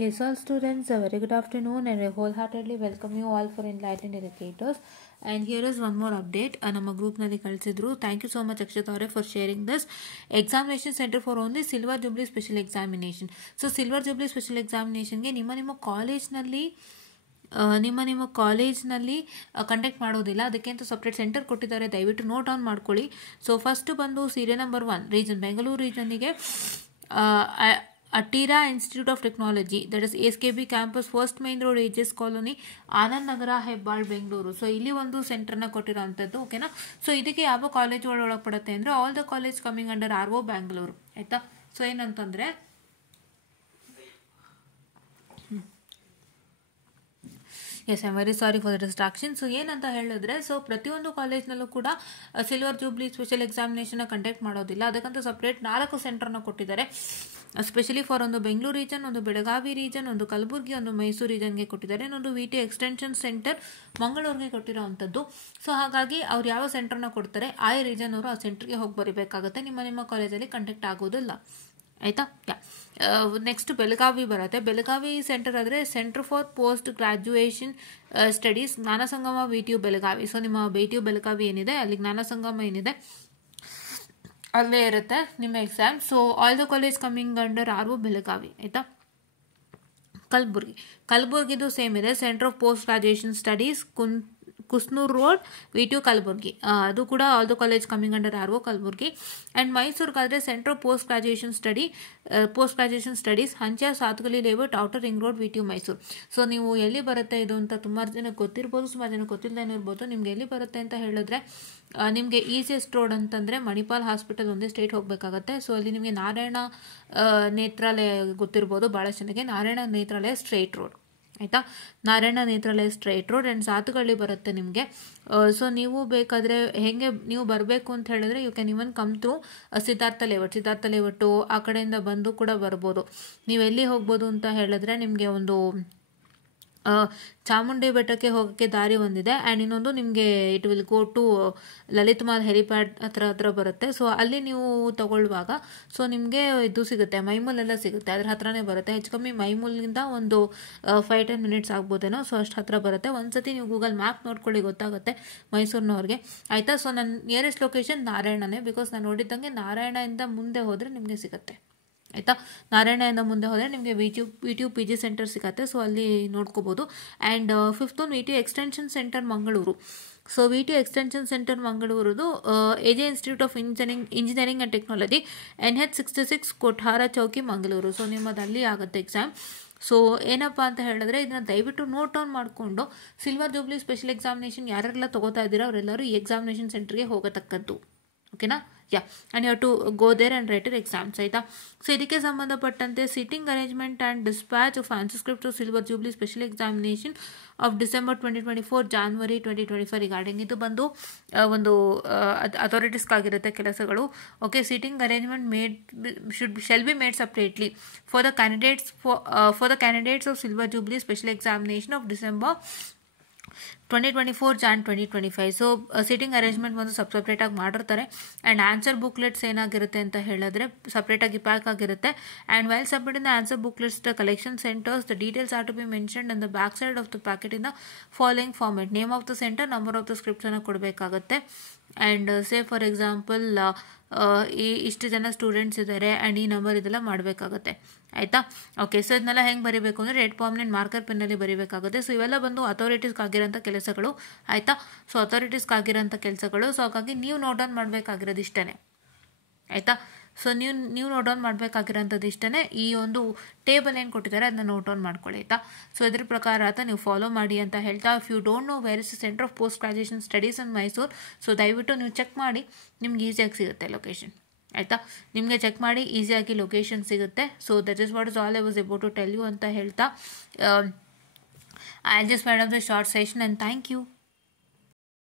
Yes, all students, a very good afternoon and I wholeheartedly welcome you all for Enlightened Educators. And here is one more update. ನಮ್ಮ ಗ್ರೂಪ್ನಲ್ಲಿ ಕಳಿಸಿದ್ರು. Thank you so much Akshata ಅವರೇ for sharing this. Examination centre for only silver jubilee special examination. So silver jubilee special ಎಕ್ಸಾಮಿನೇಷನ್ಗೆ ನಿಮ್ಮ ಕಾಲೇಜ್ನಲ್ಲಿ conduct ಮಾಡೋದಿಲ್ಲ. ಅದಕ್ಕೆ ಅಂತ ಸಪ್ರೇಟ್ ಸೆಂಟರ್ ಕೊಟ್ಟಿದ್ದಾರೆ. ದಯವಿಟ್ಟು ನೋಟ್ ಆನ್ ಮಾಡ್ಕೊಳ್ಳಿ. ಸೊ ಫಸ್ಟ್ ಬಂದು ಸೀರಿಯಲ್ ನಂಬರ್ 1 ರೀಜನ್ ಬೆಂಗಳೂರು ರೀಜನ್ನಿಗೆ Atira Institute of Technology, that is ASKB campus, First Main Road, AJS Colony, Anand Nagara, Hebbal, Bengaluru. So ಇಲ್ಲಿ ಒಂದು ಸೆಂಟರ್ನ ಕೊಟ್ಟಿರೋಂಥದ್ದು. ಓಕೆನಾ. ಸೊ ಇದಕ್ಕೆ ಯಾವ ಕಾಲೇಜ್ ಒಳಗೆ ಪಡುತ್ತೆ ಅಂದರೆ all the college coming under RO Bangalore. ಆಯ್ತಾ. ಸೊ ಏನಂತಂದರೆ yes I am very sorry for the distraction. So ಏನಂತ ಹೇಳಿದ್ರೆ, ಸೊ ಪ್ರತಿಯೊಂದು ಕಾಲೇಜ್ನಲ್ಲೂ ಕೂಡ silver jubilee special examination conduct ಮಾಡೋದಿಲ್ಲ. ಅದಕ್ಕಂತ ಸಪ್ರೇಟ್ 4 ಸೆಂಟರ್ನ ಕೊಟ್ಟಿದ್ದಾರೆ. ಸ್ಪೆಷಲಿ ಫಾರ್ ಒಂದು ಬೆಂಗಳೂರು ರೀಜನ್, ಒಂದು ಬೆಳಗಾವಿ ರೀಜನ್, ಒಂದು ಕಲಬುರಗಿ, ಒಂದು ಮೈಸೂರು ರೀಜನ್ಗೆ ಕೊಟ್ಟಿದ್ದಾರೆ. ಇನ್ನೊಂದು VT ಎಕ್ಸ್ಟೆನ್ಷನ್ ಸೆಂಟರ್ ಮಂಗಳೂರಿಗೆ ಕೊಟ್ಟಿರೋವಂಥದ್ದು. ಸೊ ಹಾಗಾಗಿ ಅವ್ರು ಯಾವ ಸೆಂಟರ್ನ ಕೊಡ್ತಾರೆ ಆ ರೀಜನ್ ಅವರು ಆ ಸೆಂಟರ್ಗೆ ಹೋಗಿ ಬರೀಬೇಕಾಗುತ್ತೆ. ನಿಮ್ಮ ಕಾಲೇಜಲ್ಲಿ ಕಂಡಕ್ಟ್ ಆಗೋದಿಲ್ಲ. ಆಯಿತಾ. ನೆಕ್ಸ್ಟ್ ಬೆಳಗಾವಿ ಬರುತ್ತೆ. ಬೆಳಗಾವಿ ಸೆಂಟರ್ ಆದರೆ centre for post graduation studies Jnanasangama VTU Belagavi. So ನಿಮ್ಮ VTU ಬೆಳಗಾವಿ ಏನಿದೆ ಅಲ್ಲಿ ಜ್ಞಾನಸಂಗಮ ಏನಿದೆ ಅಲ್ಲೇ ಇರುತ್ತೆ ನಿಮ್ಮ exam. So all the college coming under RO Belagavi. ಆಯಿತಾ. ಕಲಬುರ್ಗಿದು ಸೇಮ್ ಇದೆ. Centre of post graduation studies Kusnoor road VTU Kalaburagi. ಅದು ಕೂಡ all the college coming under RO Kalaburagi. And ಮೈಸೂರಿಗಾದರೆ centre of post graduation studies Hanchya Sathagalli layout outer ring road VTU Mysuru. So ನೀವು ಎಲ್ಲಿ ಬರುತ್ತೆ ಇದು ಅಂತ ತುಂಬ ಜನಕ್ಕೆ ಗೊತ್ತಿರ್ಬೋದು, ಸುಮಾರು ಜನಕ್ಕೆ ಗೊತ್ತಿಲ್ಲದೇನೂ ಇರ್ಬೋದು. ನಿಮ್ಗೆ ಎಲ್ಲಿ ಬರುತ್ತೆ ಅಂತ ಹೇಳಿದ್ರೆ ನಿಮಗೆ ಈಸಿಯೆಸ್ಟ್ ರೋಡ್ ಅಂತಂದರೆ ಮಣಿಪಾಲ್ ಹಾಸ್ಪಿಟಲ್ ಒಂದೇ ಸ್ಟ್ರೇಟ್ ಹೋಗಬೇಕಾಗತ್ತೆ. ಸೊ ಅಲ್ಲಿ ನಿಮಗೆ ನಾರಾಯಣ ನೇತ್ರಾಲಯ ಗೊತ್ತಿರ್ಬೋದು ಭಾಳ ಚೆನ್ನಾಗಿ. ನಾರಾಯಣ ನೇತ್ರಾಲಯ ಸ್ಟ್ರೇಟ್ ರೋಡ್. ಆಯಿತಾ. ನಾರಾಯಣ ನೇತ್ರಾಲಯ ಸ್ಟ್ರೈಟ್ ರೋಡ್ ಆ್ಯಂಡ್ ಸಾತುಗಳ್ಳಿ ಬರುತ್ತೆ ನಿಮಗೆ. ಸೊ ನೀವು ಬೇಕಾದರೆ ಹೇಗೆ ನೀವು ಬರಬೇಕು ಅಂತ ಹೇಳಿದ್ರೆ you can even come through Siddhartha layout ಆ ಕಡೆಯಿಂದ ಬಂದು ಕೂಡ ಬರ್ಬೋದು. ನೀವು ಎಲ್ಲಿ ಹೋಗ್ಬೋದು ಅಂತ ಹೇಳಿದ್ರೆ ನಿಮಗೆ ಒಂದು ಚಾಮುಂಡಿ ಬೆಟ್ಟಕ್ಕೆ ಹೋಗೋಕ್ಕೆ ದಾರಿ ಒಂದಿದೆ. ಆ್ಯಂಡ್ ಇನ್ನೊಂದು ನಿಮಗೆ it will go to Lalit Mahal helipad ಹತ್ರ ಬರುತ್ತೆ. ಸೊ ಅಲ್ಲಿ ನೀವು ತಗೊಳ್ಳುವಾಗ ಸೊ ನಿಮಗೆ ಇದು ಸಿಗುತ್ತೆ, ಮೈಮೂಲೆಲ್ಲ ಸಿಗುತ್ತೆ. ಅದ್ರ ಹತ್ರನೇ ಬರುತ್ತೆ. ಹೆಚ್ಚು ಕಮ್ಮಿ ಮೈಮೂಲಿಂದ ಒಂದು 5-10 ಮಿನಿಟ್ಸ್ ಆಗ್ಬೋದೇನೋ. ಸೊ ಅಷ್ಟು ಹತ್ರ ಬರುತ್ತೆ. ಒಂದ್ಸತಿ ನೀವು ಗೂಗಲ್ ಮ್ಯಾಪ್ ನೋಡ್ಕೊಳ್ಳಿ, ಗೊತ್ತಾಗುತ್ತೆ ಮೈಸೂರಿನವ್ರಿಗೆ. ಆಯಿತಾ. ಸೊ ನನ್ನ ನಿಯರೆಸ್ಟ್ ಲೊಕೇಶನ್ ನಾರಾಯಣನೇ. ಬಿಕಾಸ್ ನಾನು ನೋಡಿದ್ದಂಗೆ ನಾರಾಯಣದಿಂದ ಮುಂದೆ ಹೋದರೆ ನಿಮಗೆ ಸಿಗುತ್ತೆ. ಆಯಿತಾ. ನಾರಾಯಣದಿಂದ ಮುಂದೆ ಹೋದರೆ ನಿಮಗೆ VTU PG ಸೆಂಟರ್ ಸಿಗುತ್ತೆ. ಸೊ ಅಲ್ಲಿ ನೋಡ್ಕೋಬೋದು. ಆ್ಯಂಡ್ 5th ಒಂದು VTU extension centre Mangaluru. So VTU extension centre ಮಂಗಳೂರದು AJ institute of engineering and technology NH66 Kottara Chowki Mangaluru. So ನಿಮ್ಮದು ಅಲ್ಲಿ ಆಗುತ್ತೆ ಎಕ್ಸಾಮ್. ಸೊ ಏನಪ್ಪ ಅಂತ ಹೇಳಿದ್ರೆ ಇದನ್ನ ದಯವಿಟ್ಟು ನೋಟ್ ಡೌನ್ ಮಾಡಿಕೊಂಡು ಸಿಲ್ವರ್ ಜೂಬ್ಲಿ ಸ್ಪೆಷಲ್ ಎಕ್ಸಾಮಿನೇಷನ್ ಯಾರೆಲ್ಲ ತೊಗೋತಾ ಇದ್ದೀರಾ ಅವರೆಲ್ಲರೂ ಈ ಎಕ್ಸಾಮಿನೇಷನ್ ಸೆಂಟರ್ಗೆ ಹೋಗತಕ್ಕದ್ದು. ಓಕೆನಾ. And you have to go there and write your exams. ಆಯಿತಾ. ಸೊ ಇದಕ್ಕೆ ಸಂಬಂಧಪಟ್ಟಂತೆ sitting arrangement and dispatch of answer script silver jubilee special examination of December 2024 January 2025 regarding ಇದು ಬಂದು ಒಂದು ಅಥಾರಿಟೀಸ್ಗಾಗಿರುತ್ತೆ ಕೆಲಸಗಳು. Okay. Sitting arrangement shall be made separately for the candidates of silver jubilee special examination of December 2024 Jan 2025. So sitting arrangement ಒಂದು ಸಪ್ರೇಟಾಗಿ ಮಾಡಿರ್ತಾರೆ. And answer booklets ಏನಾಗಿರುತ್ತೆ ಅಂತ ಹೇಳಿದ್ರೆ ಸಪ್ರೇಟಾಗಿ ಪ್ಯಾಕ್ ಆಗಿರುತ್ತೆ. And while submitting the answer booklets the collection centres the details are to be mentioned in the back side of the packet in the following format. Name of the centre, number of the ಸ್ಕ್ರಿಪ್ಟ್ಸನ್ನು ಕೊಡಬೇಕಾಗತ್ತೆ. And say for example ಇಷ್ಟು ಜನ students ಇದ್ದಾರೆ and ಈ number ಇದೆಲ್ಲ ಮಾಡಬೇಕಾಗತ್ತೆ. ಆಯಿತಾ. Okay. So ಇದನ್ನೆಲ್ಲ ಹೆಂಗೆ ಬರೀಬೇಕು ಅಂದರೆ ರೆಡ್ ಪರ್ಮನೆಂಟ್ ಮಾರ್ಕರ್ ಪೆನ್ನಲ್ಲಿ ಬರೀಬೇಕಾಗುತ್ತೆ. ಸೊ ಇವೆಲ್ಲ ಬಂದು ಅಥಾರಿಟೀಸ್ಗಾಗಿರೋಂಥ ಕೆಲಸಗಳು. ಆಯಿತಾ. ಸೊ ಅಥಾರಿಟೀಸ್ಗಾಗಿರೋಂಥ ಕೆಲಸಗಳು. ಸೊ ಹಾಗಾಗಿ ನೀವು ನೋಟ್ ಡೌನ್ ಮಾಡಬೇಕಾಗಿರೋದು ಇಷ್ಟೇ. ಆಯಿತಾ. ಸೊ ನೀವು ನೋಟ್ ಡೌನ್ ಮಾಡಬೇಕಾಗಿರೋಂಥದ್ದು ಇಷ್ಟೇ. ಈ ಒಂದು ಟೇಬಲ್ ಏನು ಕೊಟ್ಟಿದ್ದಾರೆ ಅದನ್ನ ನೋಟ್ ಡೌನ್ ಮಾಡ್ಕೊಳ್ಳಿ. ಆಯಿತಾ. ಸೊ ಇದ್ರ ಪ್ರಕಾರ ನೀವು ಫಾಲೋ ಮಾಡಿ ಅಂತ ಹೇಳ್ತಾ, if you don't know where is centre of post graduation studies in Mysuru, so ದಯವಿಟ್ಟು ನೀವು ಚೆಕ್ ಮಾಡಿ, ನಿಮ್ಗೆ ಈಸಿಯಾಗಿ ಸಿಗುತ್ತೆ ಲೊಕೇಶನ್. ಆಯಿತಾ. ನಿಮಗೆ ಚೆಕ್ ಮಾಡಿ ಈಸಿಯಾಗಿ ಲೊಕೇಶನ್ ಸಿಗುತ್ತೆ. So that is what is all I was about to tell you ಅಂತ ಹೇಳ್ತಾ I just wind up the short session and thank you.